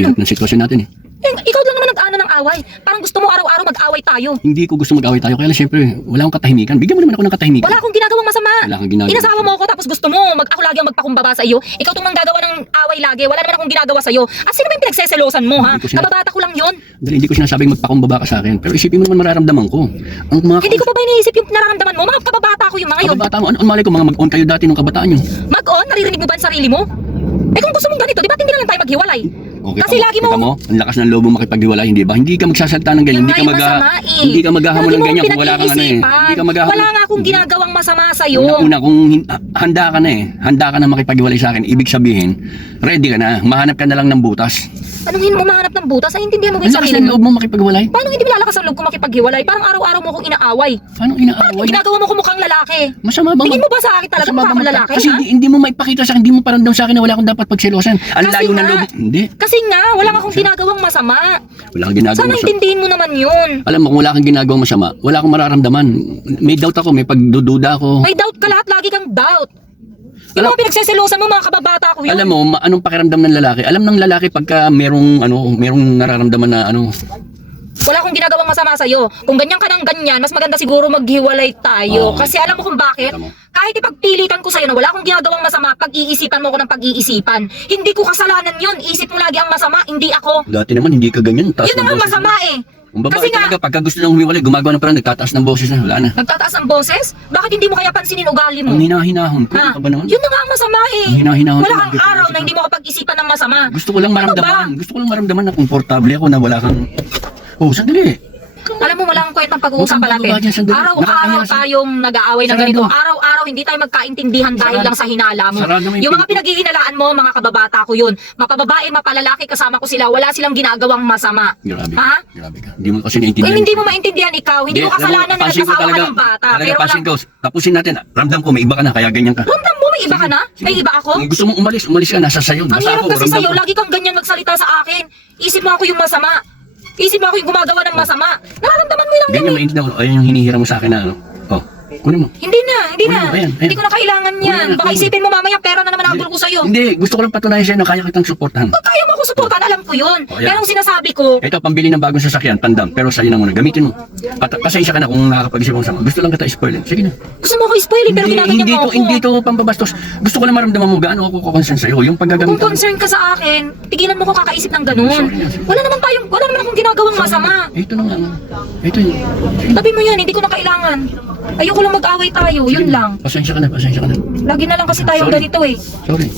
Hirap ng sitwasyon natin eh. Ikaw lang naman nag-ano ng away. Parang gusto mo araw-araw mag-away tayo. Hindi ko gusto mag-away tayo, kaya lang syempre, wala akong katahimikan. Bigyan mo naman ako ng katahimikan. Wala akong ginagawang masama. Wala kang ginagawa. Inasawa mo ako tapos gusto mo ako lagi ang magpakumbaba sa iyo. Ikaw tong nanggagawa ng away lagi. Wala naman akong ginagawa sa iyo. At sino ba yung pinagseselosan mo, ha? Hindi ko sina- Kababata ko lang yun. Dahil hindi ko sinasabing magpakumbaba ka sa akin. Pero isipin mo naman mararamdaman ko. Ang mga Hindi ko pa ba iniisip yung nararamdaman mo? Mga kababata ko yung mga yun. kababata mo, ano malay ko mga mag-on kayo dati nung kabataan nyo. Mag-on? Naririnig mo ba ang sarili mo? Eh kung gusto mong ganito, di ba't hindi na lang tayo maghiwalay? Okay, Kasi lagi mo... kita mo, ang lakas ng loob mo makipaghiwalay, hindi ba? Hindi ka magsasalita ng ganyan, Yun nga yung masama eh. hindi ka maghahamon ng Lagi mo ganyan kung wala kang ano eh. pinag-iisipan. Hindi ka maghahamon. Wala nga akong ginagawang masama sa'yo. Una, kung handa ka na eh, handa ka na makipaghiwalay sa akin, ibig sabihin, ready ka na, mahanap ka na lang ng butas. Anong mo mahanap ng butas? Ay, intindihan mo ba Ang yung lakas sarili ng mo? loob mo makipaghiwalay? Paano hindi malalakas ang loob ko makipaghiwalay? Parang araw-araw mo akong inaaway. Paano Bakit inaaway? ginagawa mo ko mukhang lalaki? Masama ba? Tingin mo ba sa akin talaga mukha akong lalaki, Kasi ha? hindi mo maipakita sa akin, hindi mo paramdam sa akin na wala akong dapat pagselosan. Ang Kasi layo ng nga- loob. Hindi. Kasi nga, wala akong ginagawang masama. Wala kang ginagawang Sana masama. intindihin mo naman yun. Alam mo, kung wala kang ginagawang masama, wala akong mararamdaman. May doubt ako, may pagdududa ako. May doubt ka lahat, lagi kang doubt. Yung Alam- mga pinagseselosan mo, mga kababata ko yun. Alam mo, anong pakiramdam ng lalaki? Alam ng lalaki pagka merong nararamdaman na ano. Wala akong ginagawang masama sa'yo. Kung ganyan ka ng ganyan, mas maganda siguro maghiwalay tayo. Oo. Kasi alam mo kung bakit? Alam mo. Kahit ipagpilitan ko sa'yo na wala akong ginagawang masama, pag-iisipan mo ko ng pag-iisipan. Hindi ko kasalanan yun. Isip mo lagi ang masama, hindi ako. Dati naman hindi ka ganyan. Taas Yun ng naman boses masama mo. eh. Ang babae Kasi nga, talaga, pagka gusto nang humiwalay, gumagawa ng parang nagtataas ng boses na. Wala na. nagtataas ang boses? Bakit hindi mo kaya pansinin ugali mo? Ang hinahinahon ko. Ha? Ano ka ba naman? Yun na nga ang masama eh. Ang hinahinahon Wala ko, kang hindi ko araw masama. na hindi mo kapag-isipan ng masama. Gusto ko lang Ano maramdaman. ba? Gusto ko lang maramdaman na komportable ako na wala kang... Oh, sandali. Alam mo, wala akong kwentang pag-uusapan Huwag kang bababa dyan, natin. sandali. Araw-araw Nakakahiya sa- tayong nag-aaway ng Sarado. ganito. Araw-araw hindi tayo magkaintindihan dahil Sarado. lang sa hinala mo. Sarado mo yung Yung mga pinto. pinaghihinalaan mo, mga kababata ko yun. Mapababae, mapalalaki, kasama ko sila. Wala silang ginagawang masama. Grabe. Ha? Grabe ka. Hindi mo kasi Kung naintindihan. hindi mo maintindihan ikaw, hindi mo alam kasalanan na pansin ko nagkasawa ka talaga. ng bata. Talaga Pero pansin walang... ko. Tapusin natin. Ramdam ko may iba ka na, kaya ganyan ka. Ramdam mo, may iba ka na? May iba ako? Kung gusto mong umalis ka. Nasa sayo. Ang Basta hirap ako, kasi ramdam sa'yo, ko. lagi kang ganyan magsalita sa akin. Isip mo ako yung masama. Isip mo ako yung gumagawa ng masama. Nararamdaman mo lang Ganyan yun eh. maintindihan ko. Ayun yung hinihira mo sa akin na ano. Oh, kunin mo. Hindi na. Ayan. Hindi ko na kailangan yan. Kunin mo, Baka kunin mo. isipin mo mamaya pera na naman ang ko sa'yo. Hindi, gusto ko lang patunayan sa'yo na kaya kitang suportahan. Kung kaya mo ako suportan, alam ko yun. Oh, ayan. Pero ang sinasabi ko, Ito, pambili ng bagong sasakyan, tandam. Pero sa'yo na muna, gamitin mo. Pasensya ka na kung nakakapag-isip mo sama. Gusto lang kita spoilin. Sige na. gusto mo ako spoilin pero ginaganyan mo ako. Hindi to pambabastos. Gusto ko lang maramdaman mo gaano ako concern sa'yo. Yung paggagamit. Kung concern ka sa akin, tigilan mo ko kakaisip ng ganun. Sorry. Wala naman akong ginagawang masama. Ito na nga. Ito yun. Tabi mo yan, hindi ko na kailangan. Ayoko lang mag-away tayo, yun lang. Pasensya ka na. Lagi na lang kasi tayong Sorry. ganito eh. Sorry.